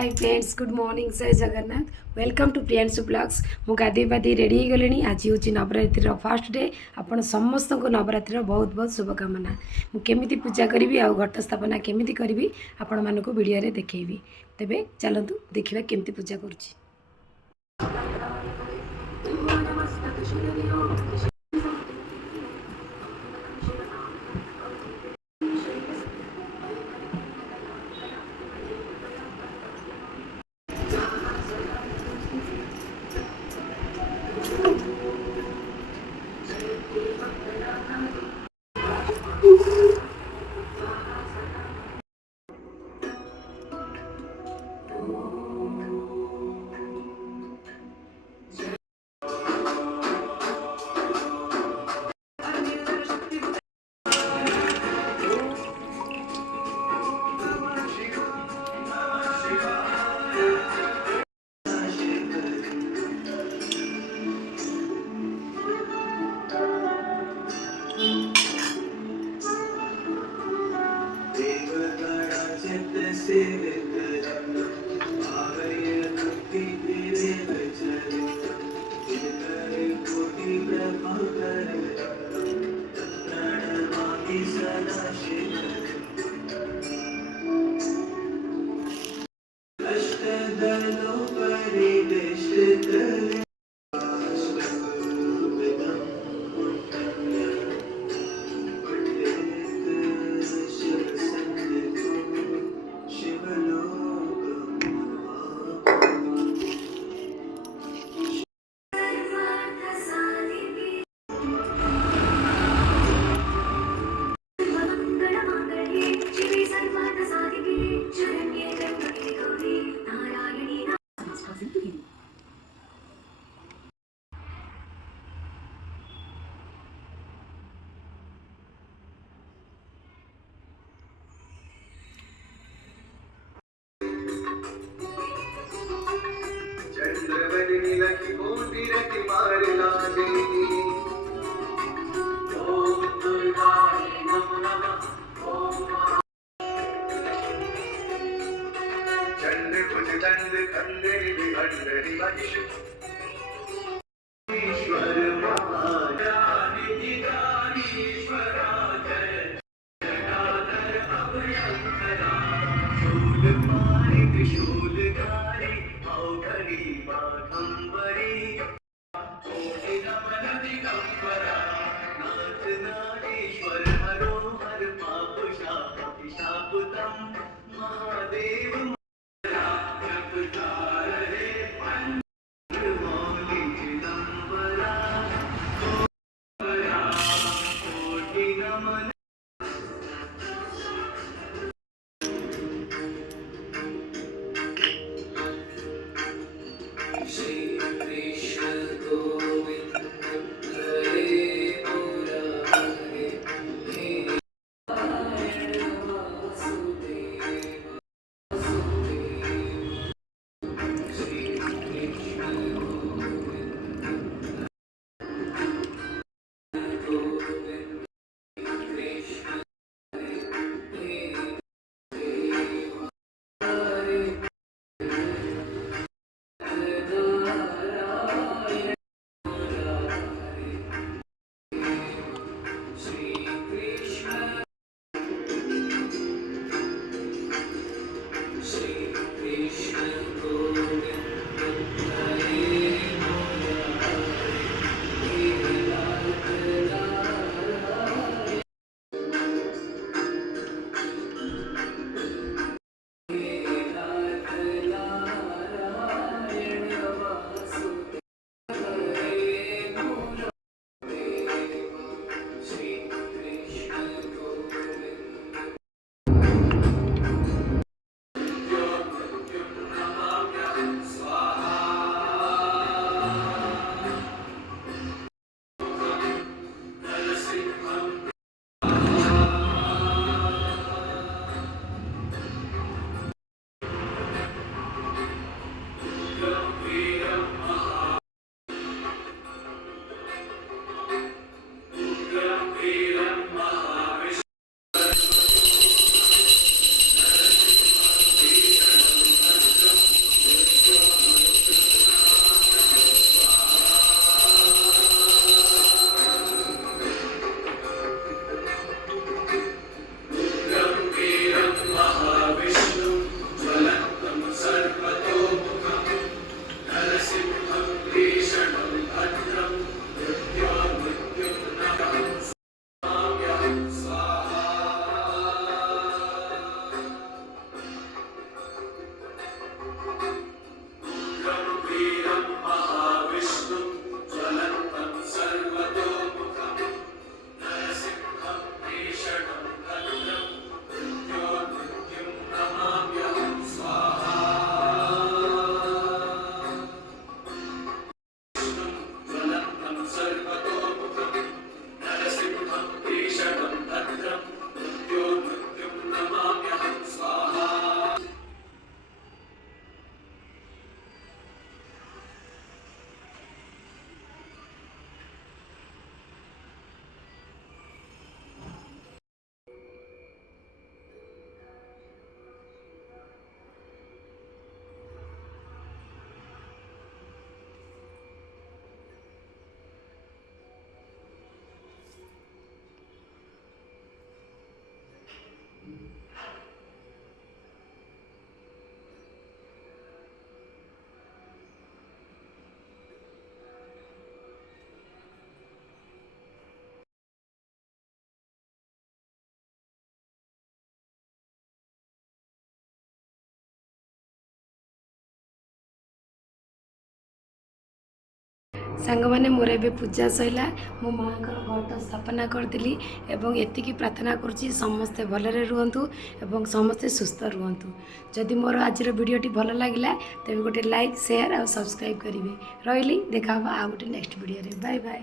Hi friends good morning जय Jagannath welcome to Priyanshu blogs मु गाधी बाधी रेडी हो गली आज हूँ नवरात्रि फास्ट डे आपण समस्त को नवरात्रि बहुत बहुत शुभकामना मुझे पूजा करी आ घट स्थापना केमी करी आपण मानक वीडियो देखी तेबे चलतु देखा केमती पूजा करुँची। चंद्रवदनी लखी मोती रखी मार लागे ओम दुर्गाय नमो नमः ओम चंद्र भुज दंड कंदरी विहंडरी महिष ईश्वर महारानी ईश्वरा जय जटाधर अभयंकरा शूल मारी त्रिशूलधारी औघरी बाघंबरी कोटि नमन दिगंबरा नाथ नागेश्वर हरो हर पाप शाप शापुतम महादेव जपतार रे पंचमौली चिदंबरा कोटि नमन श्री कृष्ण गोविंद हरे मुरारे हे सांग मैंने मोर ए पूजा सैला मो माँ घट स्थापना करी एवं एतिकी प्रार्थना करुँची समस्ते भलरे रुहतु एवं समस्ते सुस्थ रुहतु। जदि मोर आज वीडियोटी भल लगे तेज गोटे लाइक शेयर और सब्सक्राइब करेंगे। रही देखा आ गोटे नेक्स्ट वीडियो। Bye bye.